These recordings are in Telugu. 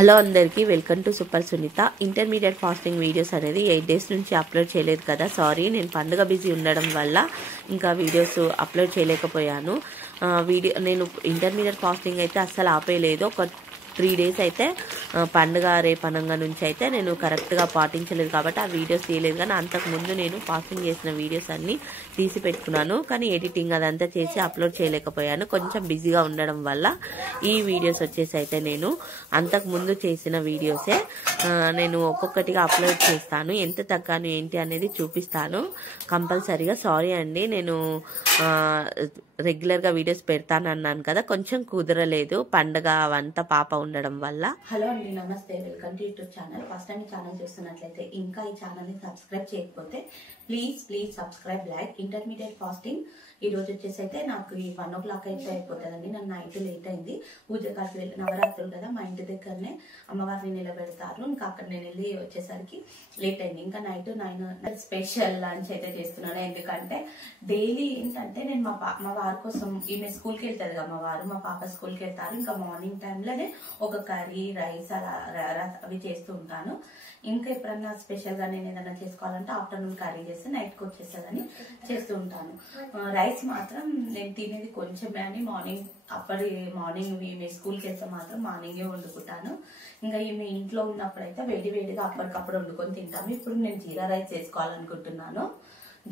హలో అందరికీ welcome to super Sunitha. Intermediate fasting videos అనేది 8 డేస్ నుంచి అప్లోడ్ చేయలేదు కదా, సారీ. నేను పండుగ బిజీ ఉండడం వల్ల ఇంకా వీడియోస్ అప్లోడ్ చేయలేకపోయాను. నేను ఇంటర్మీడియట్ ఫాస్టింగ్ అయితే అస్సలు ఆపేయలేదు. ఒక 3 డేస్ అయితే పండుగ రేపనంగా నుంచి అయితే నేను కరెక్ట్గా పాటించలేదు కాబట్టి ఆ వీడియోస్ తీయలేదు. కానీ అంతకుముందు నేను ఫాస్టింగ్ చేసిన వీడియోస్ అన్నీ తీసి పెట్టుకున్నాను, కానీ ఎడిటింగ్ అదంతా చేసి అప్లోడ్ చేయలేకపోయాను. కొంచెం బిజీగా ఉండడం వల్ల ఈ వీడియోస్ వచ్చేసి అయితే నేను అంతకుముందు చేసిన వీడియోసే నేను ఒక్కొక్కటిగా అప్లోడ్ చేస్తాను. ఎంత తగ్గాను ఏంటి అనేది చూపిస్తాను కంపల్సరీగా. సారీ అండి, నేను రెగ్యులర్గా వీడియోస్ పెడతానన్నాను కదా, కొంచెం కుదరలేదు పండగ అవంతా పాప ఉండడం వల్ల. హలో అండి, నమస్తే. Welcome to YouTube channel. First time ఈ ఛానల్ చూస్తున్నట్లయితే ఇంకా ఈ ఛానల్ని సబ్స్క్రైబ్ చేయకపోతే please subscribe. Like intermediate fasting ఈ రోజు వచ్చేసి అయితే నాకు ఈ 1 o'clock అయితే అయిపోతుందండి. నాకు నైట్ లేట్ అయింది. పూజ కాసి వెళ్ళి నవరాత్రులు కదా, మా ఇంటి దగ్గరనే అమ్మవారిని నిలబెడతారు. ఇంకా అక్కడ నేను వెళ్ళి వచ్చేసరికి లేట్ అయింది. ఇంకా నైట్ 9 స్పెషల్ లంచ్ అయితే చేస్తున్నాను. ఎందుకంటే డైలీ ఏంటంటే నేను మా వారి కోసం, ఈమె స్కూల్కి వెళ్తారు కదా మా వారు, మా పాప స్కూల్కి వెళ్తారు. ఇంకా మార్నింగ్ టైంలోనే ఒక కర్రీ, రైస్ అలా అవి చేస్తూ ఉంటాను. ఇంకా ఎప్పుడన్నా స్పెషల్ గా నేను ఏదైనా చేసుకోవాలంటే ఆఫ్టర్నూన్ కర్రీ చేస్తే నైట్కి వచ్చేస్తుందని చేస్తూ ఉంటాను. రైస్ మాత్రం నేను తినేది కొంచెమే అని మార్నింగ్ ఈమె స్కూల్కి వెళ్తే మాత్రం మార్నింగే వండుకుంటాను. ఇంకా ఈమె ఇంట్లో ఉన్నప్పుడైతే వేడిగా అప్పటికప్పుడు వండుకొని తింటాము. ఇప్పుడు నేను జీరా రైస్ చేసుకోవాలనుకుంటున్నాను.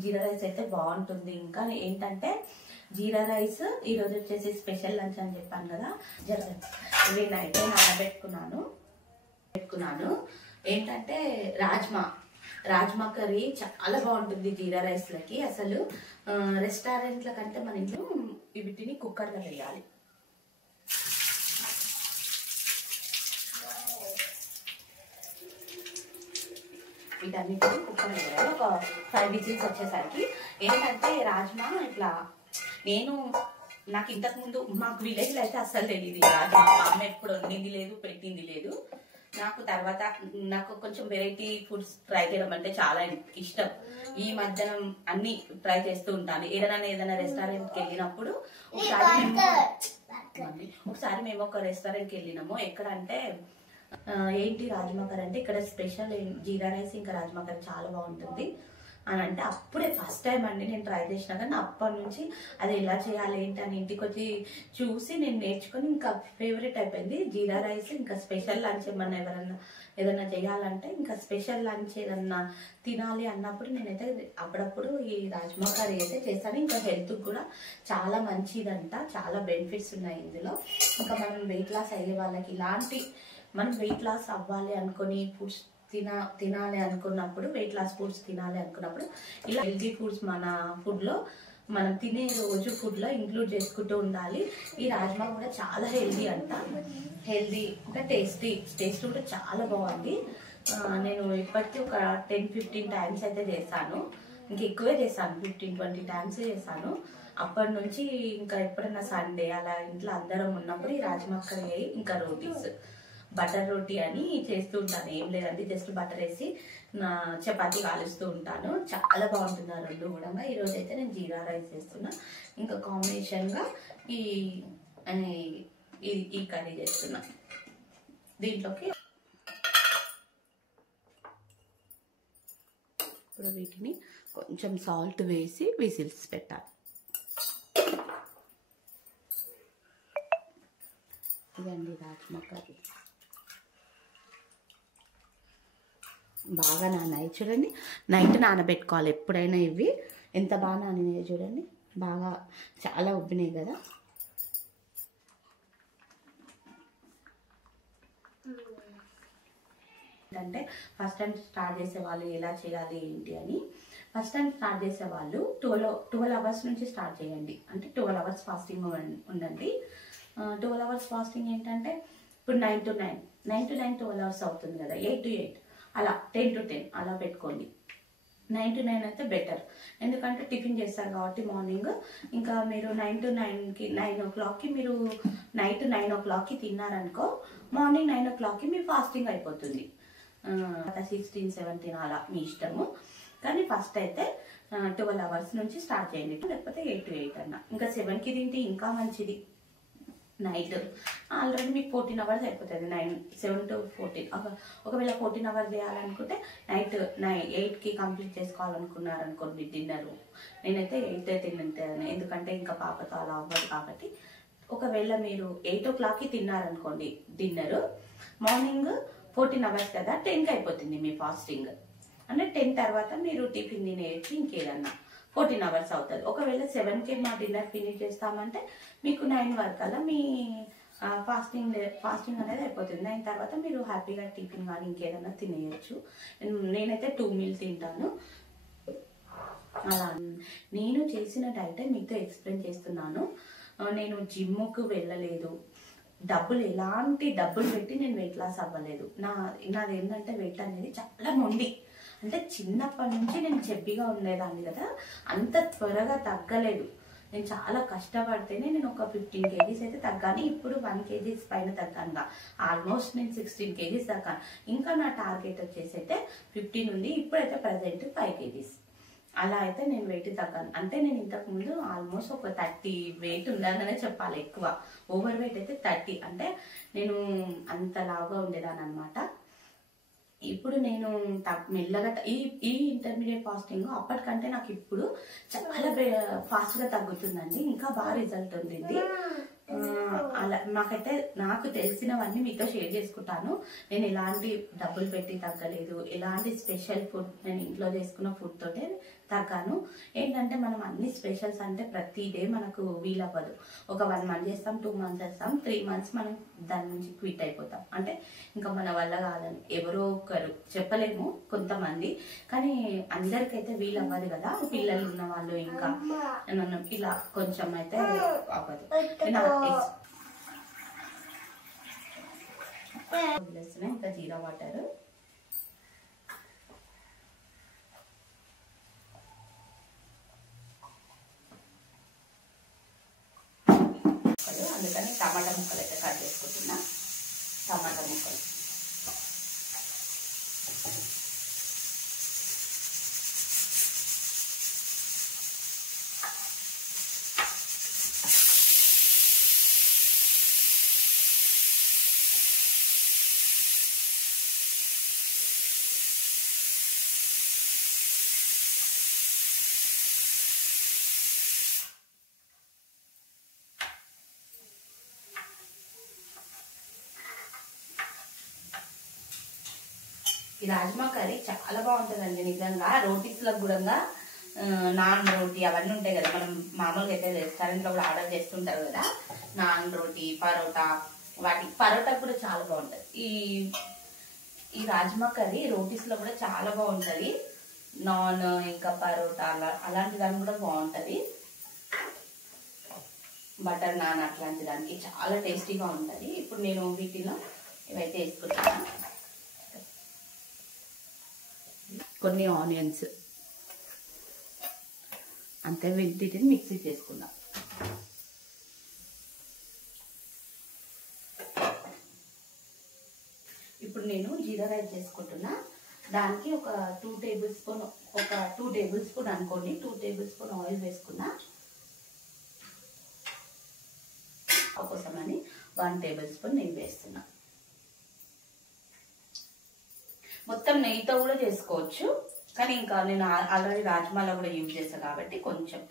జీరా రైస్ అయితే బాగుంటుంది. ఇంకా ఏంటంటే జీరా రైస్ ఈ రోజు వచ్చేసి స్పెషల్ లంచ్ అని చెప్పాను కదా, ఇవి నైట్ నానబెట్టుకున్నాను. ఏంటంటే రాజ్మా కర్రీ చాలా బాగుంటుంది జీరా రైస్ లకి. అసలు రెస్టారెంట్ల కంటే మన ఇంట్లో వీటిని కుక్కర్లో వేయాలి. వీటన్నిటిని కుక్కర్లో వేయాలి. ఒక 5 విజిల్స్ వచ్చేసరికి ఏంటంటే రాజ్మా ఇట్లా నాకు ఇంతకు ముందు మాకు విలేజ్ లో అయితే అస్సలు తెలియదు రాజ్మా. మా అమ్మ ఎప్పుడు వండింది లేదు, పెట్టింది లేదు. నాకు కొంచెం వెరైటీ ఫుడ్స్ ట్రై చేయడం అంటే చాలా ఇష్టం. ఈ మధ్యాహ్నం అన్ని ట్రై చేస్తూ ఉంటాను. ఏదైనా రెస్టారెంట్కి వెళ్ళినప్పుడు ఒకసారి మేము ఒక రెస్టారెంట్కి వెళ్ళినాము. ఎక్కడ అంటే ఏంటి రాజ్మా కర్రీ అంటే ఇక్కడ స్పెషల్ జీరా రైస్ ఇంకా రాజ్మా కర్రీ చాలా బాగుంటుంది అని అంటే అప్పుడే ఫస్ట్ టైం అండి నేను ట్రై చేసిన. కానీ అప్పటి నుంచి అది ఎలా చేయాలి ఏంటి అని ఇంటికి వచ్చి చూసి నేను నేర్చుకొని ఇంకా ఫేవరెట్ అయిపోయింది జీరా రైస్. ఇంకా స్పెషల్ లంచ్ ఏదైనా చేయాలంటే, ఇంకా స్పెషల్ లంచ్ ఏదన్నా తినాలి అన్నప్పుడు నేనైతే అప్పుడప్పుడు ఈ రాజ్మా కర్రీ అయితే చేస్తాను. ఇంకా హెల్త్ కూడా చాలా మంచిదంట, చాలా బెనిఫిట్స్ ఉన్నాయి ఇందులో. ఇంకా మనం వెయిట్ లాస్ అయ్యే వాళ్ళకి మనం వెయిట్ లాస్ అవ్వాలి అనుకుని ఫుడ్స్ తినాలి అనుకున్నప్పుడు, వెయిట్ లాస్ ఫుడ్స్ తినాలి అనుకున్నప్పుడు ఇలా హెల్తీ ఫుడ్స్ మన ఫుడ్ లో, మనం తినే రోజు ఫుడ్ లో ఇంక్లూడ్ చేసుకుంటూ ఉండాలి. ఈ రాజ్మా కూడా చాలా హెల్దీ అంట. హెల్దీ ఇంకా టేస్ట్ కూడా చాలా బాగుంది. నేను ఇప్పటికీ ఒక 10-15 టైమ్స్ అయితే చేశాను. ఇంకా ఎక్కువే చేశాను, 15-20 టైమ్స్ చేశాను. అప్పటి నుంచి ఇంకా ఎప్పుడైనా సండే అలా ఇంట్లో అందరం ఉన్నప్పుడు ఈ రాజ్మా కర్రీ ఇంకా రోటీస్, బటర్ రోటీ అని చేస్తూ ఉంటాను. ఏం లేదండి, జస్ట్ బటర్ వేసి చపాతీ కాలుస్తూ ఉంటాను. చాలా బాగుంటుంది ఆ రెండు కూడా. ఈరోజు అయితే నేను జీరా రైస్ చేస్తున్నా. ఇంకా కాంబినేషన్ గా ఈ కర్రీ చేస్తున్నా. దీంట్లోకి ఇప్పుడు వీటిని కొంచెం సాల్ట్ వేసి విజిల్స్ పెట్టాలి. ఇదండి రాజ్మా కర్రీ. బాగా నానాయి చూడండి. నైట్ నానబెట్టుకోవాలి ఎప్పుడైనా. ఇవి ఎంత బాగా నానినాయో చూడండి, బాగా చాలా ఉబ్బినాయి కదా. అంటే ఫస్ట్ టైం స్టార్ట్ చేసే వాళ్ళు ఎలా చేయాలి ఏంటి అని, ఫస్ట్ టైం స్టార్ట్ చేసే వాళ్ళు 12 అవర్స్ నుంచి స్టార్ట్ చేయండి. అంటే 12 అవర్స్ ఫాస్టింగ్ ఉండండి. 12 అవర్స్ ఫాస్టింగ్ ఏంటంటే ఇప్పుడు 9 to 9 12 అవర్స్ అవుతుంది కదా, 8 to 8 అలా 10 to 10 అలా పెట్టుకోండి. 9 to 9 అయితే బెటర్. ఎందుకంటే టిఫిన్ చేస్తారు కాబట్టి మార్నింగ్. ఇంకా మీరు 9 to 9 o'clockకి మీరు నైట్ 9 o'clockకి తిన్నారనుకో, మార్నింగ్ 9 o'clockకి మీ ఫాస్టింగ్ అయిపోతుంది. 16-17 అలా మీ ఇష్టము. కానీ ఫస్ట్ అయితే 12 అవర్స్ నుంచి స్టార్ట్ చేయండి, లేకపోతే 8 to 8 అన్న. ఇంకా 7కి తింటే ఇంకా మంచిది. నైట్ ఆల్రెడీ మీకు 14 అవర్స్ అయిపోతుంది. 7 to 14. ఒకవేళ 14 అవర్స్ చేయాలనుకుంటే నైట్ 8కి కంప్లీట్ చేసుకోవాలనుకున్నారనుకోండి డిన్నర్. నేనైతే 8 తింటాను, ఎందుకంటే ఇంకా పాపతో అలా అవ్వదు కాబట్టి. ఒకవేళ మీరు 8 o'clockకి తిన్నారనుకోండి డిన్నర్, మార్నింగ్ 14 అవర్స్ కదా, 10కి అయిపోతుంది మీ ఫాస్టింగ్. అంటే 10 తర్వాత మీరు టిఫిన్ తినేసి ఇంకేదన్నా 14 అవర్స్ అవుతుంది. ఒకవేళ 7కి మా డిన్నర్ ఫినిష్ చేస్తామంటే మీకు 9 వరకు అలా మీ ఫాస్టింగ్ అనేది అయిపోతుంది. 9 తర్వాత మీరు హ్యాపీగా టిఫిన్ కానీ ఇంకేదన్నా తినేయచ్చు. నేనైతే 2 meals తింటాను. అలా నేను చేసిన డైట్ మీతో ఎక్స్ప్లెయిన్ చేస్తున్నాను. నేను జిమ్కి వెళ్ళలేదు, ఎలాంటి డబ్బులు పెట్టి నేను వెయిట్ లాస్ అవ్వలేదు. నాది ఏంటంటే వెయిట్ అనేది చాలా మొండి. అంటే చిన్నప్పటి నుంచి నేను చెబ్బిగా ఉండేదాన్ని కదా, అంత త్వరగా తగ్గలేదు. నేను చాలా కష్టపడితేనే నేను ఒక 15 kgs అయితే తగ్గాను. ఇప్పుడు 1 kg పైన తగ్గానుగా, ఆల్మోస్ట్ నేను 16 kgs తగ్గాను. ఇంకా నా టార్గెట్ వచ్చేసి అయితే 15 ఉంది. ఇప్పుడైతే ప్రజెంట్ 5 kgs అలా అయితే నేను వెయిట్ తగ్గాను. అంటే నేను ఇంతకుముందు ఆల్మోస్ట్ ఒక 30 వెయిట్ ఉండాలనే చెప్పాలి. ఎక్కువ ఓవర్ వెయిట్ అయితే 30, అంటే నేను అంత లావుగా ఉండేదాన్ని అనమాట. ఇప్పుడు నేను మెల్లగా ఈ ఇంటర్మీడియట్ ఫాస్టింగ్ అప్పటికంటే నాకు ఇప్పుడు చాలా ఫాస్ట్గా తగ్గుతుందండి. ఇంకా బాగా రిజల్ట్ ఉంటుంది. అలా నాకు తెలిసినవన్నీ మీతో షేర్ చేసుకుంటాను. నేను ఎలాంటి డబ్బులు పెట్టి తగ్గలేదు, ఎలాంటి స్పెషల్ ఫుడ్, నేను ఇంట్లో చేసుకున్న ఫుడ్ తోటే తగ్గాను. ఏంటంటే మనం అన్ని స్పెషల్స్ అంటే ప్రతి డే మనకు వీలవ్వదు. ఒక 1 month చేస్తాం, 2 months చేస్తాం, 3 months మనం దాని నుంచి క్విట్ అయిపోతాం. అంటే ఇంకా మన వల్ల కాదని ఎవరో ఒకరు చెప్పలేము, కొంతమంది, కానీ అందరికైతే వీలవ్వదు కదా. పిల్లలు ఉన్న వాళ్ళు ఇంకా ఇలా కొంచెం అయితే అవ్వదు. ఇంకా జీరా వాటర్, అందుకని టమాటా ముక్కలు అయితే కట్ చేసుకుంటున్నా. టమాటా ముక్కలు ఈ రాజ్మా కర్రీ చాలా బాగుంటుందండి నిజంగా. రోటీస్లో కూడా నాన్ రోటీ అవన్నీ ఉంటాయి కదా, మనం మామూలుగా అయితే రెస్టారెంట్లో కూడా ఆర్డర్ చేస్తుంటారు కదా, నాన్ రోటీ, పరోటా, పరోటా కూడా చాలా బాగుంటుంది. ఈ రాజ్మా కర్రీ రోటీస్లో కూడా చాలా బాగుంటుంది. నాన్ ఇంకా పరోటా అలాంటి దానికి కూడా బాగుంటుంది. బటర్ నాన్ అట్లాంటి దానికి చాలా టేస్టీగా ఉంటుంది. ఇప్పుడు నేను వీటిలో ఇవైతే వేసుకుంటాను. కొన్ని ఆనియన్స్ అంతే, వీటిని మిక్సీ చేసుకుందాం. ఇప్పుడు నేను జీరా రైస్ చేసుకుంటున్నా. దానికి ఒక 2 tablespoon అనుకోండి, 2 tablespoon ఆయిల్ వేసుకున్నా. కోసమని 1 tablespoon నెయ్యి వేస్తున్నా. మొత్తం నెయ్యితో కూడా చేసుకోవచ్చు, కానీ ఇంకా నేను ఆల్రెడీ రాజ్మాలో కూడా యూజ్ చేస్తాను కాబట్టి కొంచెం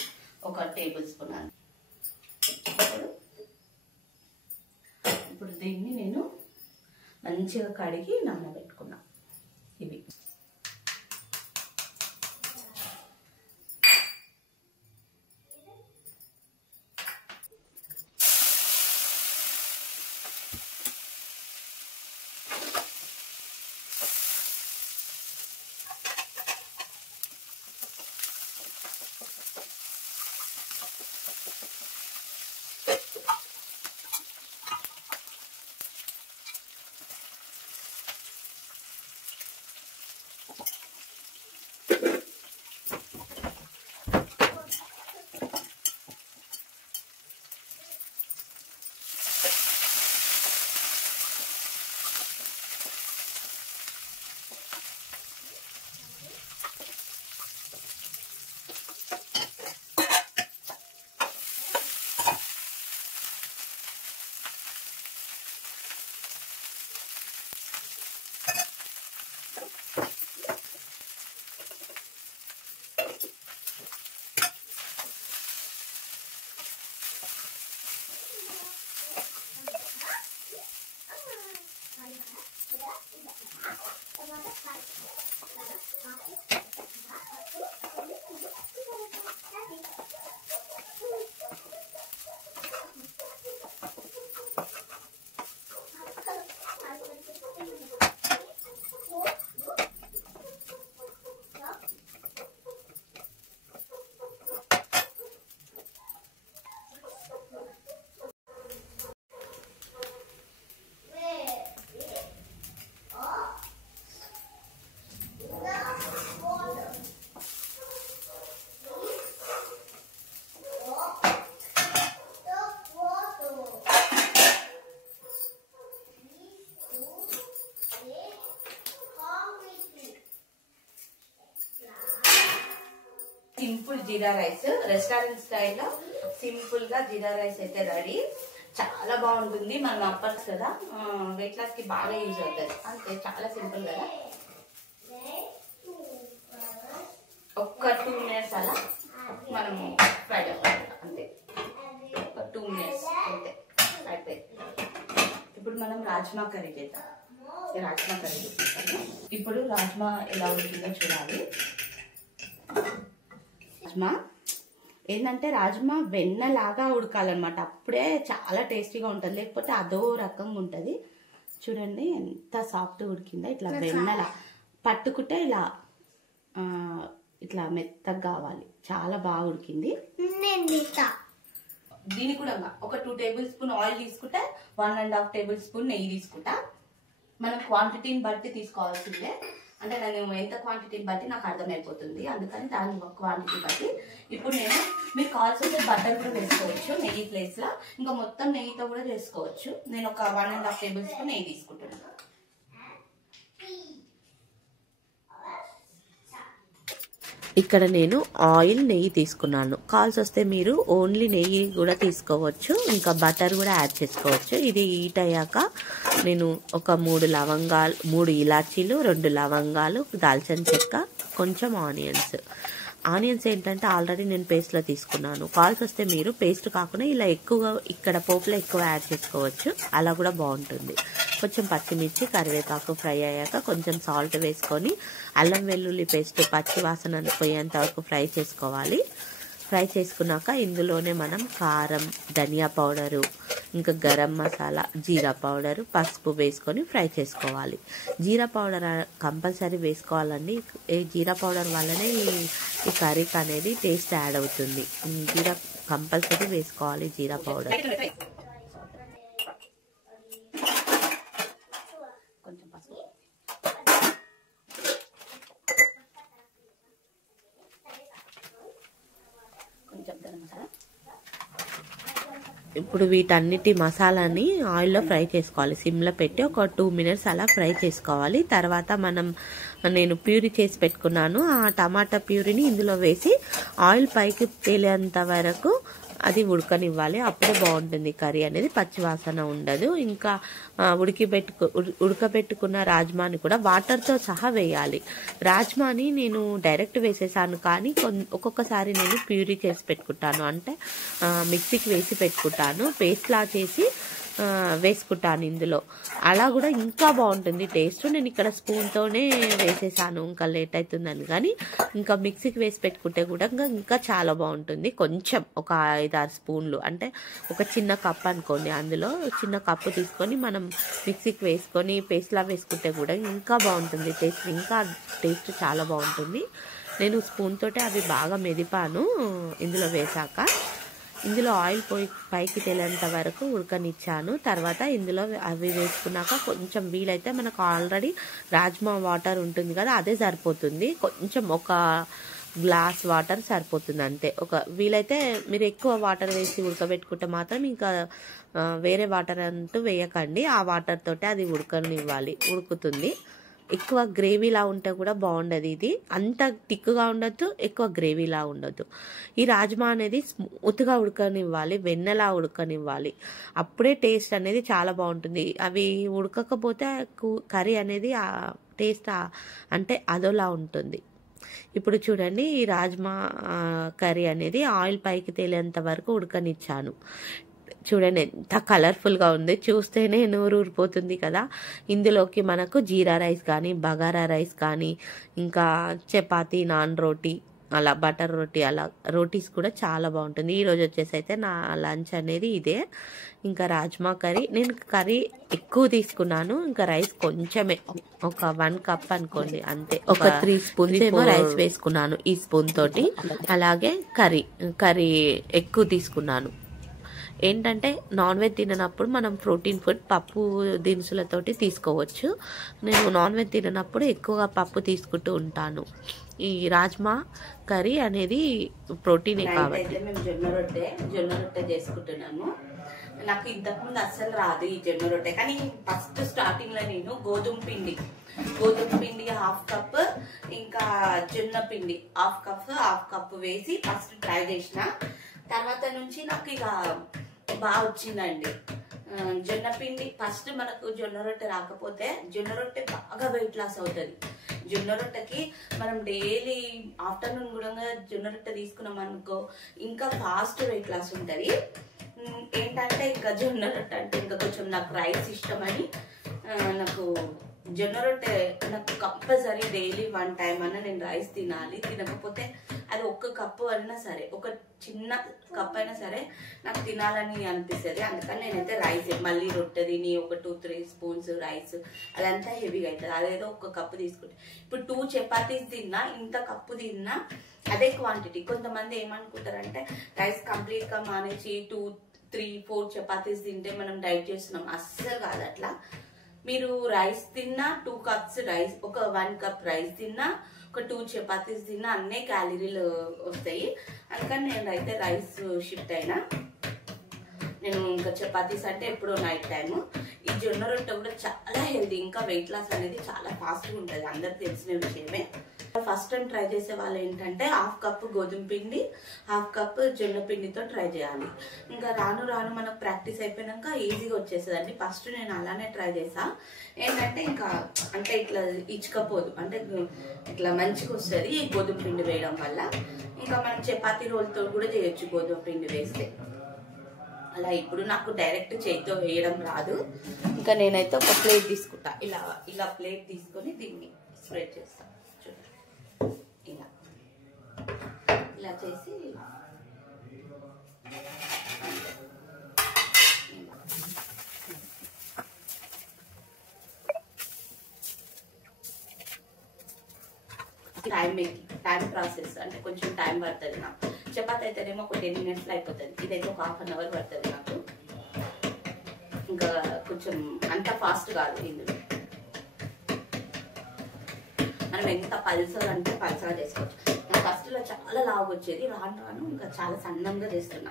ఒక 1 tablespoon అని. ఇప్పుడు దీన్ని నేను మంచిగా కడిగి నానబెట్టుకున్నా. ఇవి సింపుల్ జీరా రైస్, రెస్టారెంట్ స్టైల్లో సింపుల్ గా జీరా రైస్ అయితే రెడీ. చాలా బాగుంటుంది. మనం అప్పర్స్ కదా, వెయిట్ లాస్ కి బాగా యూజ్ అవుతుంది. అంతే, చాలా సింపుల్ కదా. ఒక్క 2 minutes అలా మనం ఫ్రై చేసుకోవాలి. అంతే, ఒక 2 minutes అంతే అయిపోయింది. ఇప్పుడు మనం రాజ్మా కర్రీ చేద్దాం. రాజ్మా కర్రీ చూపిస్తాను. ఇప్పుడు రాజ్మా ఎలా ఉంటుందో చూడాలి. రాజ్మా ఏంటంటే రాజ్మా వెన్నలాగా ఉడకాలన్నమాట. అప్పుడే చాలా టేస్టీగా ఉంటుంది, లేకపోతే అదో రకంగా ఉంటుంది. చూడండి ఎంత సాఫ్ట్ ఉడికిందో. ఇట్లా వెన్నలా పట్టుకుంటే ఇట్లా మెత్తగా కావాలి. చాలా బాగా ఉడికింది. దీని కూడా ఒక 2 tablespoon ఆయిల్ తీసుకుంటే 1.5 tablespoon నెయ్యి తీసుకుంటా. మనం క్వాంటిటీని బట్టి తీసుకోవాల్సిందే. అంటే నేను ఎంత క్వాంటిటీని బట్టి నాకు అర్థమైపోతుంది, అందుకని దాని క్వాంటిటీ బట్టి. ఇప్పుడు మీరు కావాల్సింటే బటర్ కూడా వేసుకోవచ్చు నెయ్యి ప్లేస్ లో. ఇంకా మొత్తం నెయ్యితో కూడా చేసుకోవచ్చు. నేను ఒక 1.5 tablespoon నెయ్యి తీసుకుంటున్నాను. ఇక్కడ నేను ఆయిల్ నెయ్యి తీసుకున్నాను. కాల్స్ వస్తే మీరు ఓన్లీ నెయ్యి కూడా తీసుకోవచ్చు, ఇంకా బటర్ కూడా యాడ్ చేసుకోవచ్చు. ఇది హీట్ అయ్యాక నేను ఒక 3 లవంగాలు, 3 ఇలాచీలు, 2 లవంగాలు, దాల్చిన చెక్క, కొంచెం ఆనియన్స్ ఏంటంటే ఆల్రెడీ నేను పేస్ట్లో తీసుకున్నాను. కాల్స్ వస్తే మీరు పేస్ట్ కాకుండా ఇలా ఎక్కువగా ఇక్కడ పోపులో ఎక్కువ యాడ్ చేసుకోవచ్చు, అలా కూడా బాగుంటుంది. కొంచెం పచ్చిమిర్చి, కరివేపాకు ఫ్రై అయ్యాక కొంచెం సాల్ట్ వేసుకొని అల్లం వెల్లుల్లి పేస్ట్ పచ్చి వాసన పోయేంత వరకు ఫ్రై చేసుకోవాలి. ఫ్రై చేసుకున్నాక ఇందులోనే మనం కారం, ధనియా పౌడరు, ఇంకా గరం మసాలా, జీరా పౌడరు, పసుపు వేసుకొని ఫ్రై చేసుకోవాలి. జీరా పౌడర్ కంపల్సరీ వేసుకోవాలండి. ఈ జీరా పౌడర్ వల్లనే ఈ కర్రీకి అనేది టేస్ట్ యాడ్ అవుతుంది. జీరా కంపల్సరీ వేసుకోవాలి, జీరా పౌడర్. ఇప్పుడు వీటన్నిటి మసాలాని ఆయిల్లో ఫ్రై చేసుకోవాలి. సిమ్లో పెట్టి ఒక 2 minutes అలా ఫ్రై చేసుకోవాలి. తర్వాత నేను ప్యూరీ చేసి పెట్టుకున్నాను. ఆ టమాటా ప్యూరీని ఇందులో వేసి ఆయిల్ పైకి తేలేంత వరకు అది ఉడకనివ్వాలి. అప్పుడే బాగుంటుంది కర్రీ అనేది, పచ్చి వాసన ఉండదు. ఇంకా ఉడకబెట్టుకున్న రాజ్మాని కూడా వాటర్తో సహా వేయాలి. రాజ్మాని నేను డైరెక్ట్ వేసేసాను, కానీ ఒక్కొక్కసారి నేను ప్యూరీ చేసి పెట్టుకుంటాను. అంటే మిక్సీకి వేసి పెట్టుకుంటాను, పేస్ట్లా చేసి వేసుకుంటాను ఇందులో. అలా కూడా ఇంకా బాగుంటుంది టేస్ట్. నేను ఇక్కడ స్పూన్తోనే వేసేసాను, ఇంకా లేట్ అవుతుందని. కానీ ఇంకా మిక్సీకి వేసి పెట్టుకుంటే కూడా ఇంకా చాలా బాగుంటుంది. కొంచెం ఒక 5-6 స్పూన్లు, అంటే ఒక చిన్న కప్ అనుకోండి, అందులో చిన్న కప్పు తీసుకొని మనం మిక్సీకి వేసుకొని పేస్ట్లా వేసుకుంటే కూడా ఇంకా బాగుంటుంది టేస్ట్. ఇంకా టేస్ట్ చాలా బాగుంటుంది. నేను స్పూన్ తోటే అవి బాగా మెదిపాను ఇందులో వేసాక. ఇందులో ఆయిల్ పైకి తేలేంత వరకు ఉడకనిచ్చాను. తర్వాత ఇందులో అవి వేసుకున్నాక కొంచెం వీలైతే మనకు ఆల్రెడీ రాజ్మా వాటర్ ఉంటుంది కదా, అదే సరిపోతుంది. కొంచెం ఒక గ్లాస్ వాటర్ సరిపోతుంది అంతే. వీలైతే మీరు ఎక్కువ వాటర్ వేసి ఉడకబెట్టుకుంటే మాత్రం ఇంకా వేరే వాటర్ అంటూ వేయకండి. ఆ వాటర్ తోటే అది ఉడుకుతుంది. ఎక్కువ గ్రేవీలా ఉంటే కూడా బాగుండదు. ఇది అంత టిక్కుగా ఉండొద్దు, ఎక్కువ గ్రేవీలా ఉండొద్దు. ఈ రాజ్మా అనేది స్మూత్గా ఉడకనివ్వాలి, వెన్నలా ఉడకనివ్వాలి. అప్పుడే టేస్ట్ అనేది చాలా బాగుంటుంది. అవి ఉడకకపోతే కర్రీ అనేది టేస్ట్ అంటే అదోలా ఉంటుంది. ఇప్పుడు చూడండి, ఈ రాజ్మా కర్రీ అనేది ఆయిల్ పైకి తేలేంత వరకు ఉడకనిచ్చాను. చూడండి ఎంత కలర్ఫుల్గా ఉంది, చూస్తేనే నోరు ఊరిపోతుంది కదా. ఇందులోకి మనకు జీరా రైస్ కానీ, బగారా రైస్ కానీ, ఇంకా చపాతీ, నాన్ రోటీ, అలా బటర్ రోటీ, అలా రోటీస్ కూడా చాలా బాగుంటుంది. ఈరోజు వచ్చేసి అయితే నా లంచ్ అనేది ఇదే. ఇంకా రాజ్మా కర్రీ, నేను కర్రీ ఎక్కువ తీసుకున్నాను, ఇంకా రైస్ కొంచెమే, ఒక 1 కప్ అనుకోండి అంతే. ఒక 3 స్పూన్స్ ఏమో రైస్ వేసుకున్నాను ఈ స్పూన్ తోటి. అలాగే కర్రీ ఎక్కువ తీసుకున్నాను. ఏంటంటే నాన్ వెజ్ తిననప్పుడు మనం ప్రోటీన్ ఫుడ్ పప్పు దినుసులతోటి తీసుకోవచ్చు. నేను నాన్ వెజ్ తిననప్పుడు ఎక్కువగా పప్పు తీసుకుంటూ ఉంటాను. ఈ రాజ్మా కర్రీ అనేది ప్రోటీనే కాబట్టి. మేము జొన్న రొట్టె చేసుకుంటున్నాము. నాకు ఇంతకుముందు అస్సలు రాదు ఈ జొన్న రొట్టె, కానీ ఫస్ట్ స్టార్టింగ్ లో నేను గోధుమ పిండి 1/2 కప్, ఇంకా జొన్న పిండి 1/2 కప్ వేసి ఫస్ట్ ట్రై చేసిన. తర్వాత నుంచి నాకు ఇక బాగా వచ్చిందండి. జొన్న పిండి ఫస్ట్ మనకు జొన్న రొట్టె రాకపోతే జొన్న రొట్టె బాగా వెయిట్ లాస్ అవుతుంది. జొన్న రొట్టెకి మనం డైలీ ఆఫ్టర్నూన్ కూడా జొన్న రొట్టె తీసుకున్నాం అనుకో ఇంకా ఫాస్ట్ వెయిట్ లాస్ ఉంటుంది. ఏంటంటే ఇంకా జొన్న రొట్టె అంటే ఇంకా కొంచెం నాకు రైస్ ఇష్టమని నాకు జొన్న రొట్టె నాకు కంపల్సరీ డైలీ 1 టైం అన్నా నేను రైస్ తినాలి. తినకపోతే అది 1 కప్పు అయినా సరే, ఒక చిన్న కప్ అయినా సరే నాకు తినాలని అనిపిస్తుంది. అందుకని నేనైతే రైస్, మళ్ళీ రొట్టె తిని ఒక 2-3 స్పూన్స్ రైస్ అదంతా హెవీగా అవుతుంది. అదేదో 1 కప్పు తీసుకుంటే ఇప్పుడు 2 చపాతీస్ తిన్నా, ఇంత కప్పు తిన్నా అదే క్వాంటిటీ. కొంతమంది ఏమనుకుంటారంటే రైస్ కంప్లీట్గా మానేసి 2-3-4 చపాతీస్ తింటే మనం డైట్ చేస్తున్నాం. అస్సలు కాదు అట్లా. మీరు రైస్ తిన్నా 2 కప్స్ రైస్, ఒక 1 కప్ రైస్ తిన్నా, ఒక 2 చపాతీస్ తిన్నా అన్నీ క్యాలరీలు వస్తాయి. అందుకని నేను అయితే రైస్ షిఫ్ట్ అయినా. నేను ఇంకా చపాతీస్ అంటే ఎప్పుడో నైట్ టైము. ఈ జొన్న రొట్టె కూడా చాలా హెల్దీ, ఇంకా వెయిట్ లాస్ అనేది చాలా ఫాస్ట్గా ఉంటుంది, అందరికి తెలిసిన విషయమే. ఫస్ట్ టైం ట్రై చేసే వాళ్ళు ఏంటంటే 1/2 కప్ గోధుమ పిండి, 1/2 కప్ జొన్న పిండితో ట్రై చేయాలి. ఇంకా రాను రాను మనకు ప్రాక్టీస్ అయిపోయినాక ఈజీగా వచ్చేస్తుందండి. ఫస్ట్ నేను అలానే ట్రై చేసా. ఏంటంటే ఇంకా అంటే ఇట్లా ఇచ్చుకపోదు, అంటే ఇట్లా మంచిగా వస్తుంది ఈ గోధుమ పిండి వేయడం వల్ల. ఇంకా మనం చపాతీ రోల్తో కూడా చేయొచ్చు గోధుమ పిండి వేస్తే. అలా ఇప్పుడు నాకు డైరెక్ట్ చేతితో వేయడం రాదు. ఇంకా నేనైతే ఒక ప్లేట్ తీసుకుంటా, ఇలా ప్లేట్ తీసుకొని దీన్ని స్ప్రెడ్ చేస్తాను. ఇలా చేసి టైం ప్రాసెస్ అంటే కొంచెం టైం పడుతుంది నాకు. చపాతీ అయితేనేమో ఒక 10 minutes అయిపోతుంది, ఇదైతే ఒక 1/2 hour పడుతుంది నాకు. ఇంకా కొంచెం అంత ఫాస్ట్ కాదు. ఇందులో మనం ఎంత పల్సగా అంటే పల్సగా చేసుకోవచ్చు. ఫస్ట్ లో చాలా లావు వచ్చేది, రాను రాను ఇంకా చాలా సన్నంగా చేస్తున్నా.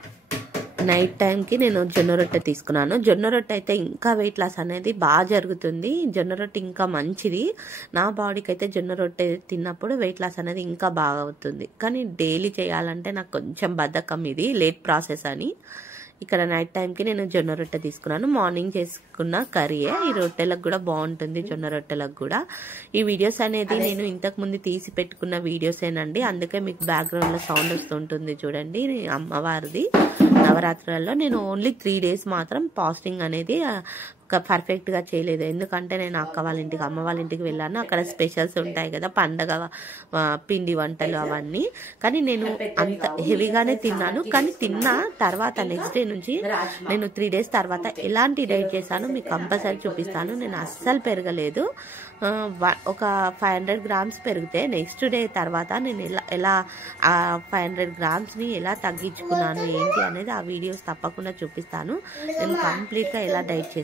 నైట్ టైంకి నేను జొన్న రొట్టె తీసుకున్నాను. జొన్న రొట్టె అయితే ఇంకా వెయిట్ లాస్ అనేది బాగా జరుగుతుంది. జొన్న రొట్టె ఇంకా మంచిది. నా బాడీకి అయితే జొన్న రొట్టె తిన్నప్పుడు వెయిట్ లాస్ అనేది ఇంకా బాగా అవుతుంది. కానీ డైలీ చేయాలంటే నాకు కొంచెం బద్ధకం, ఇది లేట్ ప్రాసెస్ అని. ఇక్కడ నైట్ టైంకి నేను జొన్న రొట్టె తీసుకున్నాను. మార్నింగ్ చేసుకున్న కర్రీయే, ఈ రొట్టెలకు కూడా బాగుంటుంది, జొన్న రొట్టెలకు కూడా. ఈ వీడియోస్ అనేది నేను ఇంతకు ముందు తీసి పెట్టుకున్న వీడియోసేనండి, అందుకే మీకు బ్యాక్గ్రౌండ్లో సౌండ్ వస్తుంటుంది. చూడండి, అమ్మవారిది నవరాత్రులలో నేను ఓన్లీ 3 days మాత్రం ఫాస్టింగ్ అనేది పర్ఫెక్ట్గా చేయలేదు. ఎందుకంటే నేను అక్క వాళ్ళ ఇంటికి, అమ్మ వాళ్ళ ఇంటికి వెళ్ళాను. అక్కడ స్పెషల్స్ ఉంటాయి కదా, పండగ పిండి వంటలు అవన్నీ. కానీ నేను అంత హెవీగానే తిన్నాను. కానీ తిన్న తర్వాత నెక్స్ట్ డే నుంచి నేను 3 days తర్వాత ఎలాంటి డైట్ చేశానో మీకు కంపల్సరీ చూపిస్తాను. నేను అస్సలు పెరగలేదు. ఒక 500 grams పెరిగితే నెక్స్ట్ డే తర్వాత నేను ఎలా ఆ 500 gramsని ఎలా తగ్గించుకున్నాను ఏంటి అనేది ఆ వీడియోస్ తప్పకుండా చూపిస్తాను. నేను కంప్లీట్గా ఎలా డైట్ చేస్తాను.